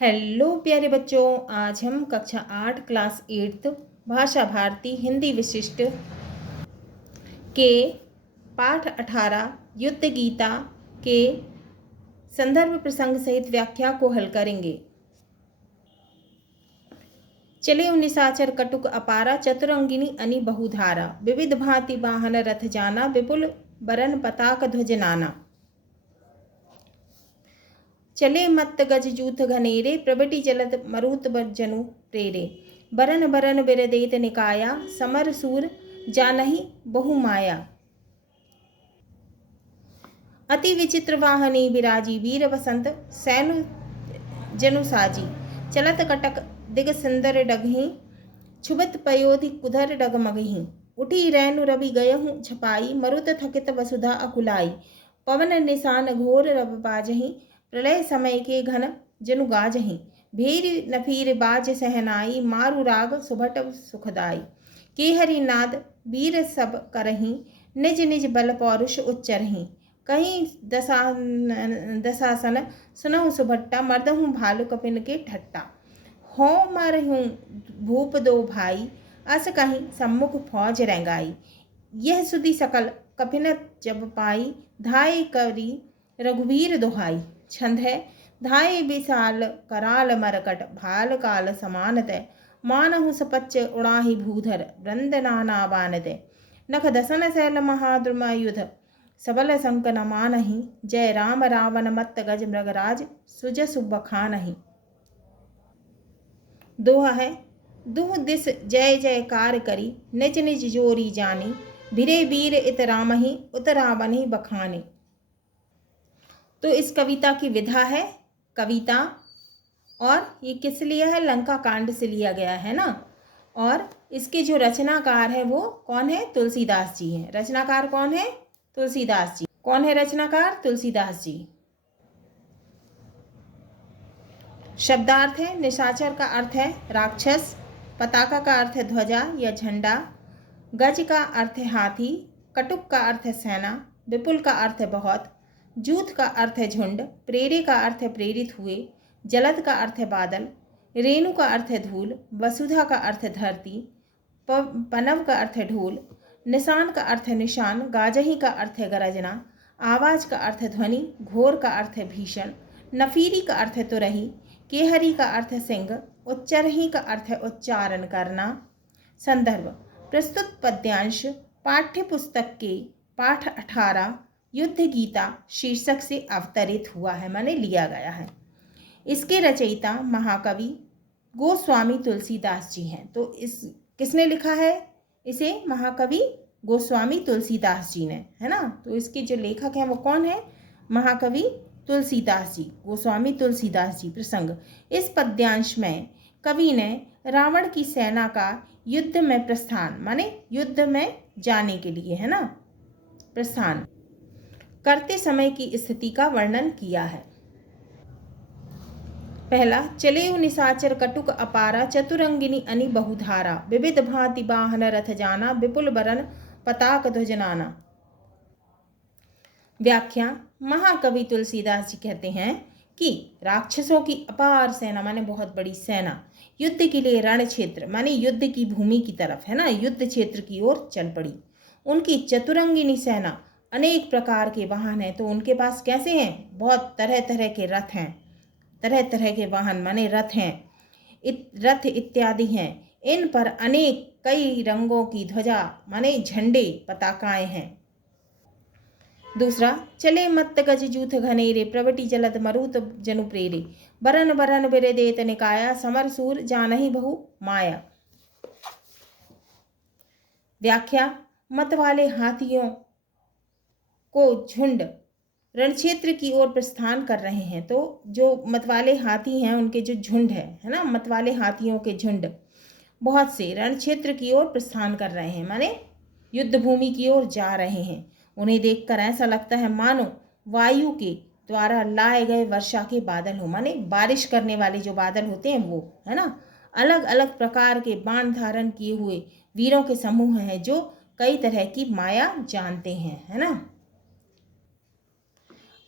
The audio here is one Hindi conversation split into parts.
हेलो प्यारे बच्चों, आज हम कक्षा 8 क्लास 8 भाषा भारती हिंदी विशिष्ट के पाठ 18 युद्ध गीता के संदर्भ प्रसंग सहित व्याख्या को हल करेंगे। चले निशाचर कटुक अपारा चतुरंगिनी अनि बहुधारा विविध भांति वाहन रथ जाना विपुल बरन पताक ध्वज नाना। चले मत्त गज जूथ घनेरे प्रबटी चलत मरुत जनु प्रेरे बरन बरन बिरदेत निकाया समर सूर जानहि बहु माया। अति विचित्र वाहनी विराजी वीर वसंत सैनु जनु साजी चलत कटक दिग सुंदर डगही छुबत पयोधि कुधर डगमगही उठी रैनु रवि गयहु छपाई मरुत थकित वसुधा अकुलाई पवन निशान घोर रव बाजही प्रलय समय के घन जनु गाजही भीर नफीर बाज सहनाई मारु राग सुभट सुखदाई केहरि नाद वीर सब करही निज निज बल पौरुष उच्चरही कहीं दशासन सुनहु सुभट्टा मर्दहु भालु कपिन के ठट्टा हो मरहूँ भूप दो भाई अस कहीं सम्मुख फौज रंगाई यह सुधि सकल कपिन जब पाई धाय करी रघुवीर दोहाई छंद है धाय विशाल कराल मरकट भाल काल समानत मानहु सपच्च उड़ाही भूधर वृंद नाना बानत नख दसन शैल महाद्रुमयुध सबल संकन मानहि जय राम रावण मत्त गज मृगराज सुज सुबखानहि। दोहा है दुह दिस जय जयकार करी निज निज जोरी जानी भिरे वीर इत रामहि उत रावणहि बखाने। तो इस कविता की विधा है कविता, और ये किस लिया है? लंका कांड से लिया गया है ना। और इसके जो रचनाकार है वो कौन है? तुलसीदास जी हैं। रचनाकार कौन है? तुलसीदास जी। कौन है रचनाकार? तुलसीदास जी। शब्दार्थ है निशाचर का अर्थ है राक्षस, पताका का अर्थ है ध्वजा या झंडा, गज का अर्थ है हाथी, कटुक का अर्थ है सेना, विपुल का अर्थ है बहुत, जूथ का अर्थ है झुंड, प्रेरे का अर्थ है प्रेरित हुए, जलद का अर्थ है बादल, रेणु का अर्थ है धूल, वसुधा का अर्थ है धरती, पनव का अर्थ है ढोल, निशान का अर्थ है निशान, गाजही का अर्थ है गरजना, आवाज का अर्थ है ध्वनि, घोर का अर्थ है भीषण, नफीरी का अर्थ है तुरही, केहरी का अर्थ है सिंह, उच्चरही का अर्थ है उच्चारण करना। संदर्भ प्रस्तुत पद्यांश पाठ्य पुस्तक के पाठ 18 युद्ध गीता शीर्षक से अवतरित हुआ है, माने लिया गया है। इसके रचयिता महाकवि गोस्वामी तुलसीदास जी हैं। तो इस किसने लिखा है इसे? महाकवि गोस्वामी तुलसीदास जी ने, है ना। तो इसके जो लेखक हैं वो कौन है? महाकवि तुलसीदास जी, गोस्वामी तुलसीदास जी। प्रसंग इस पद्यांश में कवि ने रावण की सेना का युद्ध में प्रस्थान, माने युद्ध में जाने के लिए, है ना, प्रस्थान करते समय की स्थिति का वर्णन किया है। पहला, चले निशाचर कटुक अपारा चतुरंगिनी अनि बहुधारा विविध भांति वाहन रथ जाना विपुल बरन पताक ध्वज नाना। व्याख्या महाकवि तुलसीदास जी कहते हैं कि राक्षसों की अपार सेना, माने बहुत बड़ी सेना, युद्ध के लिए रण क्षेत्र माने युद्ध की भूमि की तरफ, है ना, युद्ध क्षेत्र की ओर चल पड़ी। उनकी चतुरंगिनी सेना, अनेक प्रकार के वाहन हैं। तो उनके पास कैसे हैं? बहुत तरह तरह के रथ हैं, तरह तरह के वाहन माने रथ हैं, रथ इत्यादि हैं। इन पर अनेक कई रंगों की ध्वजा माने झंडे, पताकाएं हैं। दूसरा, चले मत्त गज जूथ घनेरे प्रवटी जलद मरुत जनु प्रेरे बरन बरन बिरदेत निकाया समर सूर जानहि बहु माया। व्याख्या मत वाले हाथियों को झुंड रणक्षेत्र की ओर प्रस्थान कर रहे हैं। तो जो मतवाले हाथी हैं उनके जो झुंड है ना, मतवाले हाथियों के झुंड बहुत से रणक्षेत्र की ओर प्रस्थान कर रहे हैं, माने युद्ध भूमि की ओर जा रहे हैं। उन्हें देखकर ऐसा लगता है मानो वायु के द्वारा लाए गए वर्षा के बादल हो, माने बारिश करने वाले जो बादल होते हैं वो, है ना। अलग अलग प्रकार के बाण धारण किए हुए वीरों के समूह हैं जो कई तरह की माया जानते हैं, है ना।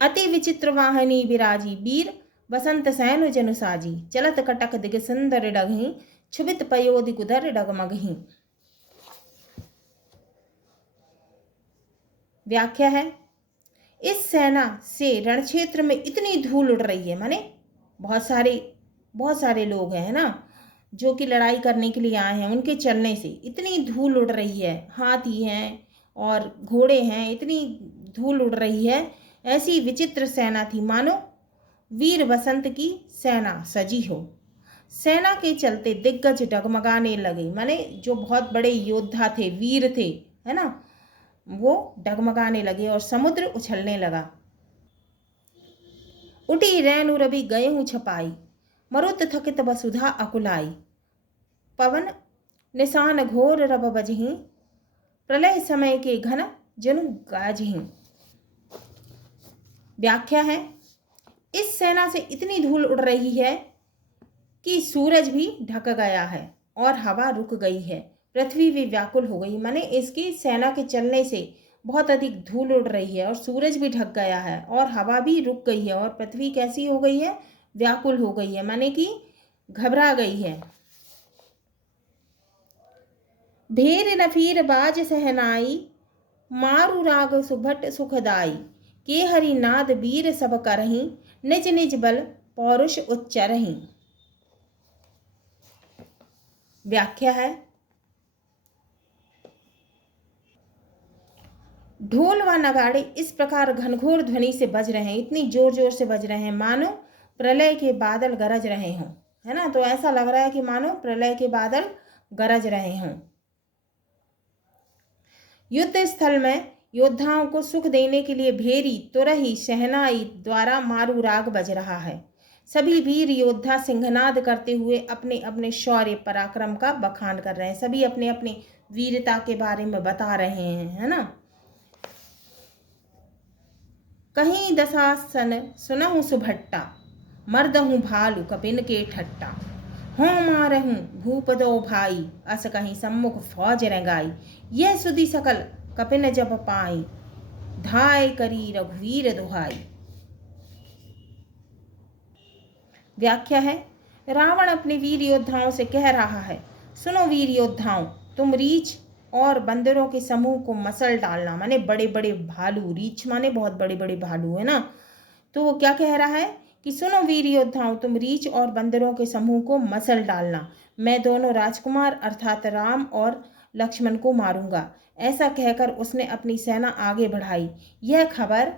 अति विचित्र वाहनी विराजी वीर बसंत सैनु जनु साजी, चलत कटक दिग सुंदर डगही, छुबित पयोधि कुदर डगमगही। व्याख्या है, इस सेना से रण क्षेत्र में इतनी धूल उड़ रही है, माने बहुत सारे लोग हैं, है ना, जो कि लड़ाई करने के लिए आए हैं, उनके चलने से इतनी धूल उड़ रही है, हाथी हैं और घोड़े हैं, इतनी धूल उड़ रही है। ऐसी विचित्र सेना थी मानो वीर बसंत की सेना सजी हो। सेना के चलते दिग्गज डगमगाने लगे, माने जो बहुत बड़े योद्धा थे, वीर थे, है ना, वो डगमगाने लगे और समुद्र उछलने लगा। उठी रैनु रवि गए हूँ छपाई, मरुत थकित वसुधा अकुलाई, पवन निशान घोर रब बजहीं, प्रलय समय के घन जनु गाजहीं। व्याख्या है, इस सेना से इतनी धूल उड़ रही है कि सूरज भी ढक गया है और हवा रुक गई है, पृथ्वी भी व्याकुल हो गई। माने इसकी सेना के चलने से बहुत अधिक धूल उड़ रही है और सूरज भी ढक गया है और हवा भी रुक गई है और पृथ्वी कैसी हो गई है, व्याकुल हो गई है, माने कि घबरा गई है। भेर नफीर बाज सहनाई, मारु राग सुभट सुखदाई, के हरि नाद वीर सब करहीं, निज निज बल पौरुष उच्चरहीं। व्याख्या है, ढोल व नगाड़े इस प्रकार घनघोर ध्वनि से बज रहे हैं, इतनी जोर जोर से बज रहे हैं मानो प्रलय के बादल गरज रहे हों, है ना, तो ऐसा लग रहा है कि मानो प्रलय के बादल गरज रहे हों। युद्ध स्थल में योद्धाओं को सुख देने के लिए भेरी तुरही शहनाई द्वारा मारू राग बज रहा है। सभी वीर योद्धा सिंहनाद करते हुए अपने अपने शौर्य पराक्रम का बखान कर रहे हैं, सभी अपने अपने वीरता के बारे में बता रहे हैं, है ना। कहीं दशासन सुनहु सुभट्टा, मर्दहु भालू कपिन के ठट्टा, हों मारहूँ भूप दो भाई, अस कहीं सम्मुख फौज रंगाई, यह सुधि सकल कपिन जब पाई, धाय करी रघुवीर दुहाई। व्याख्या है, रावण अपने वीर योद्धाओं से कह रहा है, सुनो वीर योद्धाओं, तुम रीछ और बंदरों के समूह को मसल डालना, माने बड़े बड़े भालू, रीछ माने बहुत बड़े बड़े भालू, है ना, तो वो क्या कह रहा है कि सुनो वीर योद्धाओं, तुम रीछ और बंदरों के समूह को मसल डालना, मैं दोनों राजकुमार अर्थात राम और लक्ष्मण को मारूंगा। ऐसा कहकर उसने अपनी सेना आगे बढ़ाई। यह खबर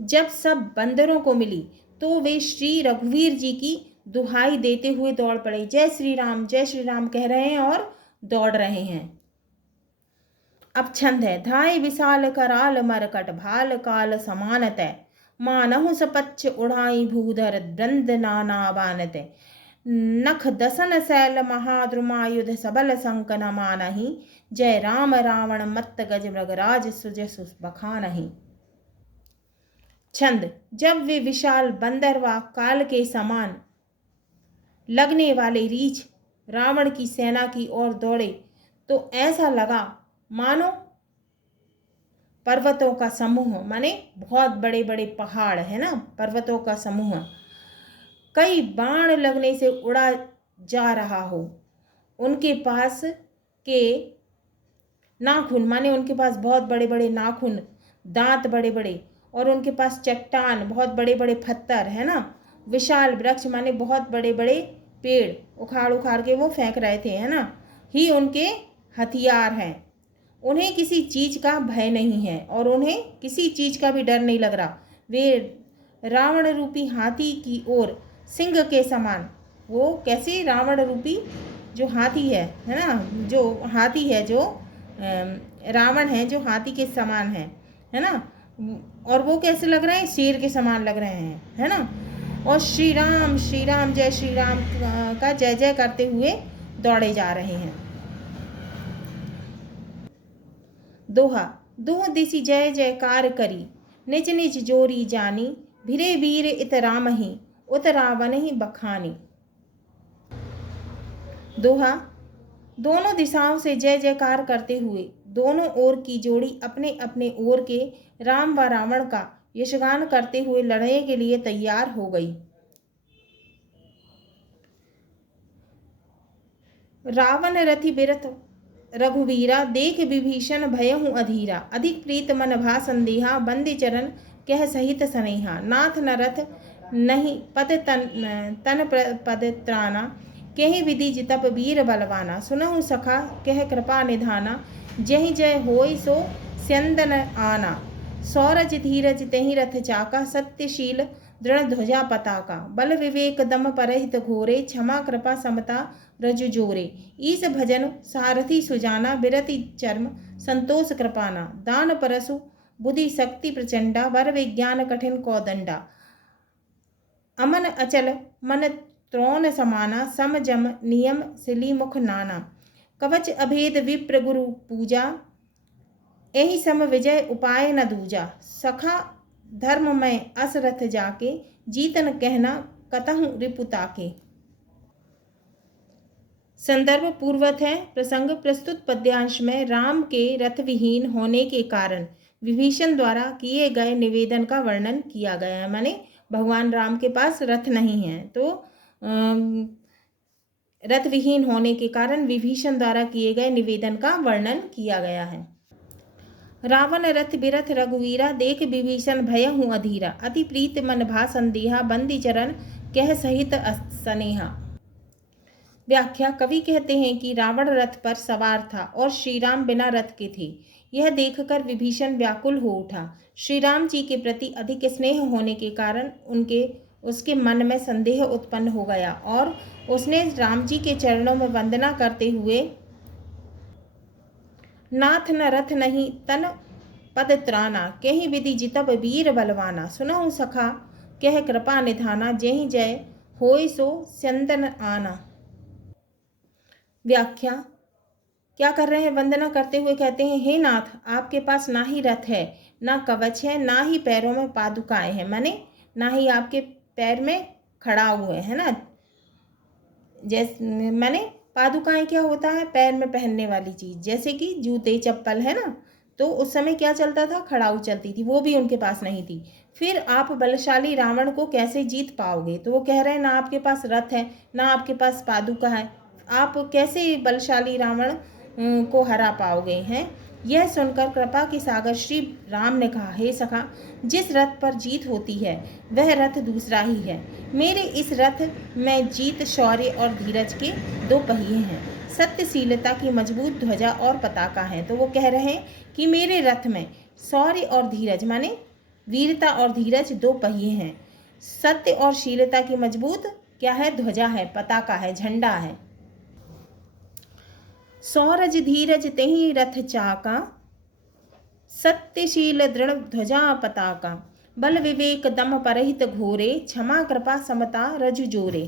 जब सब बंदरों को मिली तो वे श्री रघुवीर जी की दुहाई देते हुए दौड़ पड़े, जय श्री राम कह रहे हैं और दौड़ रहे हैं। अब छंद है, धाय विशाल कराल मरकट, भाल काल समानतै, मानहु सपच्छ उड़ाई भूधर, द्वंद नाना बानतै, नख दसन शैल महाद्रुमायुध, सबल संक न मानहि, जय राम रावण मत्त गज मृगराज, सुजसु बखानहि। छंद, जब वे विशाल बंदर व काल के समान लगने वाले रीछ रावण की सेना की ओर दौड़े तो ऐसा लगा मानो पर्वतों का समूह, माने बहुत बड़े बड़े पहाड़ है ना, पर्वतों का समूह कई बाण लगने से उड़ा जा रहा हो। उनके पास के नाखून, माने उनके पास बहुत बड़े बड़े नाखून, दांत बड़े बड़े, और उनके पास चट्टान, बहुत बड़े बड़े पत्थर, है ना, विशाल वृक्ष माने बहुत बड़े बड़े पेड़ उखाड़ उखाड़ के वो फेंक रहे थे, है ना, ही उनके हथियार हैं। उन्हें किसी चीज का भय नहीं है और उन्हें किसी चीज का भी डर नहीं लग रहा। वे रावण रूपी हाथी की ओर सिंह के समान, वो कैसे, रावण रूपी जो हाथी है ना, जो हाथी है, जो रावण है, जो हाथी के समान है ना, और वो कैसे लग रहे हैं, शेर के समान लग रहे हैं, है ना, और श्री राम जय श्री राम का जय जय करते हुए दौड़े जा रहे हैं। दोहा, दोह दिशि जय जयकार करी, निज निज जोरी जानी, भिरे वीर इत रामहि, उत रावण ही बखानी। दोहा, दोनों दिशाओं से जय जयकार करते हुए दोनों ओर की जोड़ी अपने अपने ओर के राम व रावण का यशगान करते हुए लड़ने के लिए तैयार हो गई। रावण रथि बिरथ रघुवीरा, देख विभीषण भयहु अधीरा। अधिक प्रीत मन भा संदेहा, बंदी चरण कह सहित सनेहा। नाथ न रथ नहीं पद तन पद त्राना, केहि विधि जितप वीर बलवाना। सुनहु सखा कह कृपा निधाना, जहि जय होय सो स्यंदन आना। सौरज धीरज तेहि रथ चाका, सत्यशील दृढ़ ध्वजा पताका। बल विवेक दम परहित घोरे, क्षमा कृपा समता रजु जोरे। ईस भजन सारथी सुजाना, बिरति चर्म संतोष कृपाना। दान परसु बुद्धि शक्ति प्रचंडा, वर विज्ञान कठिन कौदंडा। अमन अचल मन त्रोण समाना, सम जम नियम सिली मुख नाना। कवच अभेद विप्र गुरु पूजा, एहि सम विजय उपाय न दूजा। सखा धर्म में असरथ जाके, जीतन कहना कतहु रिपुता के। संदर्भ पूर्वत है। प्रसंग प्रस्तुत पद्यांश में राम के रथ विहीन होने के कारण विभीषण द्वारा किए गए निवेदन का वर्णन किया गया है। माने भगवान राम के पास रथ नहीं है, तो रथ विहीन होने के कारण विभीषण द्वारा किए गए निवेदन का वर्णन किया गया है। रावण रथ बिरथ रघुवीरा, देख विभीषण भयहु अधीरा। अति प्रीत मन भा संदेहा, बंदी चरण कह सहित सनेहा। व्याख्या। कवि कहते हैं कि रावण रथ पर सवार था और श्री राम बिना रथ के थे। यह देखकर विभीषण व्याकुल हो उठा। श्री राम जी के प्रति अधिक स्नेह होने के कारण उसके मन में संदेह उत्पन्न हो गया और उसने राम जी के चरणों में वंदना करते हुए, नाथ न रथ नहीं तन पद त्राना, केहि विधि जितब वीर बलवाना। सुनहु सखा कह कृपा निधाना, जेहि जय होय सो स्यंदन आना। व्याख्या। क्या कर रहे हैं? वंदना करते हुए कहते हैं, हे नाथ, आपके पास ना ही रथ है, ना कवच है, ना ही पैरों में पादुकाएं हैं, माने ना ही आपके पैर में खड़ा हुए है ना। जैसे माने पादुकाएं क्या होता है? पैर में पहनने वाली चीज, जैसे कि जूते चप्पल है ना। तो उस समय क्या चलता था? खड़ाऊ चलती थी, वो भी उनके पास नहीं थी। फिर आप बलशाली रावण को कैसे जीत पाओगे? तो वो कह रहे हैं, ना आपके पास रथ है, ना आपके पास पादुका है, आप कैसे बलशाली रावण को हरा पाओगे हैं? यह सुनकर कृपा के सागर श्री राम ने कहा, हे सखा, जिस रथ पर जीत होती है वह रथ दूसरा ही है। मेरे इस रथ में जीत शौर्य और धीरज के दो पहिए हैं, सत्यशीलता की मजबूत ध्वजा और पताका है। तो वो कह रहे हैं कि मेरे रथ में शौर्य और धीरज माने वीरता और धीरज दो पहिए हैं, सत्य और शीलता की मजबूत क्या है? ध्वजा है, पताका है, झंडा है। सौरज धीरज तेहि रथ चाका, सत्यशील दृढ़ ध्वजा पताका। बल विवेक दम परहित घोरे, क्षमा कृपा समता रजु जोरे।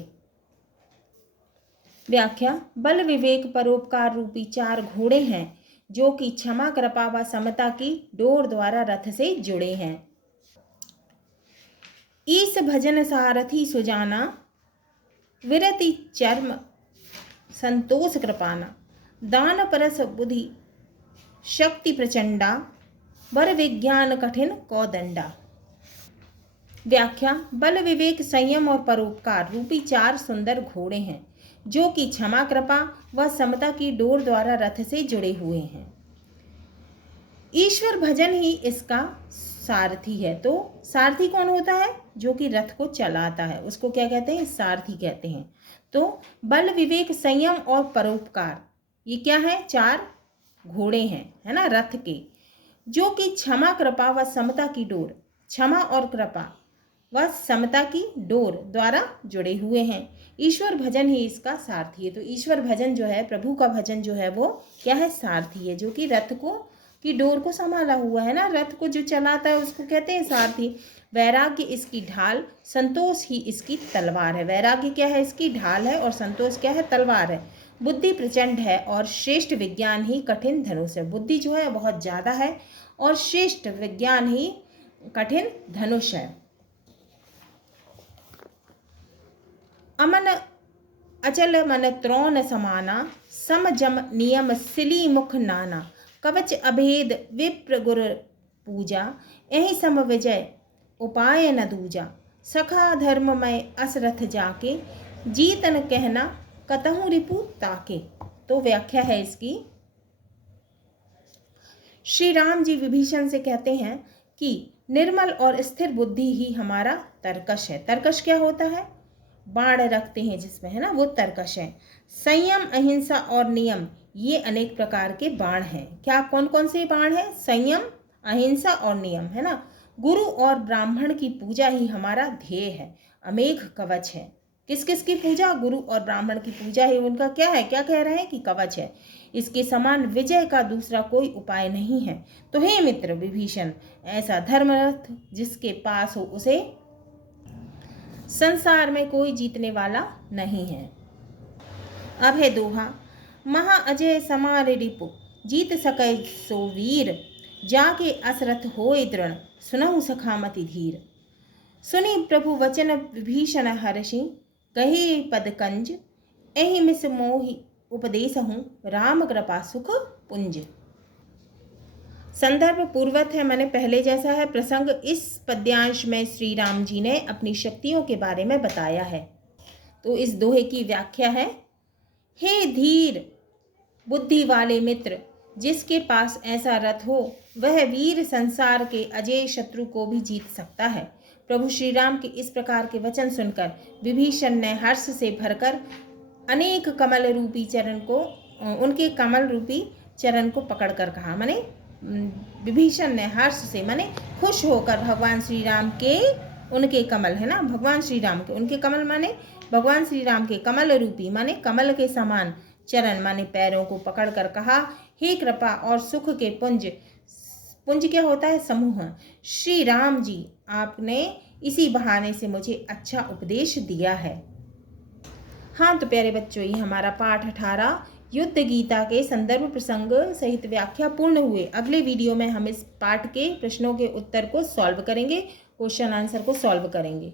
व्याख्या। बल विवेक परोपकार रूपी चार घोड़े हैं जो कि क्षमा कृपा व समता की डोर द्वारा रथ से जुड़े हैं। ईस भजन सारथी सुजाना, विरति चर्म संतोष कृपाना। दान परस बुद्धि शक्ति प्रचंडा, वर विज्ञान कठिन कौदंडा। व्याख्या। बल विवेक संयम और परोपकार रूपी चार सुंदर घोड़े हैं जो कि क्षमा कृपा व समता की डोर द्वारा रथ से जुड़े हुए हैं। ईश्वर भजन ही इसका सारथी है। तो सारथी कौन होता है? जो कि रथ को चलाता है, उसको क्या कहते हैं? सारथी कहते हैं। तो बल विवेक संयम और परोपकार, ये क्या है? चार घोड़े हैं, है ना, रथ के, जो कि क्षमा कृपा व समता की डोर, क्षमा और कृपा व समता की डोर द्वारा जुड़े हुए हैं। ईश्वर भजन ही इसका सारथी है। तो ईश्वर भजन जो है, प्रभु का भजन जो है, वो क्या है? सारथी है, जो कि रथ को की डोर को संभाला हुआ है ना। रथ को जो चलाता है उसको कहते हैं सारथी। वैराग्य इसकी ढाल, संतोष ही इसकी तलवार है। वैराग्य क्या है? इसकी ढाल है, और संतोष क्या है? तलवार है। बुद्धि प्रचंड है और श्रेष्ठ विज्ञान ही कठिन धनुष है। बुद्धि जो है बहुत ज़्यादा है और श्रेष्ठ विज्ञान ही कठिन धनुष है। अमन अचल मन त्रोण समाना, सम जम नियम सिली मुख नाना। कवच अभेद विप्र गुर पूजा, एहि सम विजय उपाय न दूजा, सखा धर्ममय असरथ जाके, जीतन कहना कतहु रिपु ताके। तो व्याख्या है इसकी। श्री राम जी विभीषण से कहते हैं कि निर्मल और स्थिर बुद्धि ही हमारा तरकश है। तरकश क्या होता है? बाण रखते हैं जिसमें, है ना, वो तरकश है। संयम, अहिंसा और नियम, ये अनेक प्रकार के बाण हैं। क्या, कौन कौन से बाण हैं? संयम, अहिंसा और नियम, है ना। गुरु और ब्राह्मण की पूजा ही हमारा ध्येय है, अमेघ कवच है। किस किस की पूजा? गुरु और ब्राह्मण की पूजा ही उनका क्या है? क्या कह रहे हैं कि कवच है। इसके समान विजय का दूसरा कोई उपाय नहीं है। तो हे मित्र विभीषण, ऐसा धर्मरथ जिसके पास हो उसे संसार में कोई जीतने वाला नहीं है। अब है दोहा। महा अजय समार रिपु, जीत सकै सो वीर, जाके असरथ होए दृढ़, सुनहु सखामति धीर। सुनी प्रभु वचन विभीषण हर्षि, कहे पद कंज, एहि मिस मोहि उपदेश हूँ, राम कृपा सुख पुंज। संदर्भ पूर्वत है, मैंने पहले जैसा है। प्रसंग, इस पद्यांश में श्री राम जी ने अपनी शक्तियों के बारे में बताया है। तो इस दोहे की व्याख्या है। हे धीर बुद्धि वाले मित्र, जिसके पास ऐसा रथ हो वह वीर संसार के अजय शत्रु को भी जीत सकता है। प्रभु श्री राम के इस प्रकार के वचन सुनकर विभीषण ने हर्ष से भरकर अनेक कमल रूपी चरण को, उनके कमल रूपी चरण को पकड़कर कहा। माने विभीषण ने हर्ष से, माने खुश होकर भगवान श्री राम के, उनके कमल, है ना, भगवान श्री राम के उनके कमल, माने भगवान श्री राम के कमल रूपी, माने कमल के समान चरण, माने पैरों को पकड़कर कहा, हे कृपा और सुख के पुंज। पुंज क्या होता है? समूह। श्री राम जी, आपने इसी बहाने से मुझे अच्छा उपदेश दिया है। हाँ तो प्यारे बच्चों, ये हमारा पाठ 18 युद्ध गीता के संदर्भ प्रसंग सहित व्याख्या पूर्ण हुए। अगले वीडियो में हम इस पाठ के प्रश्नों के उत्तर को सॉल्व करेंगे, क्वेश्चन आंसर को सॉल्व करेंगे।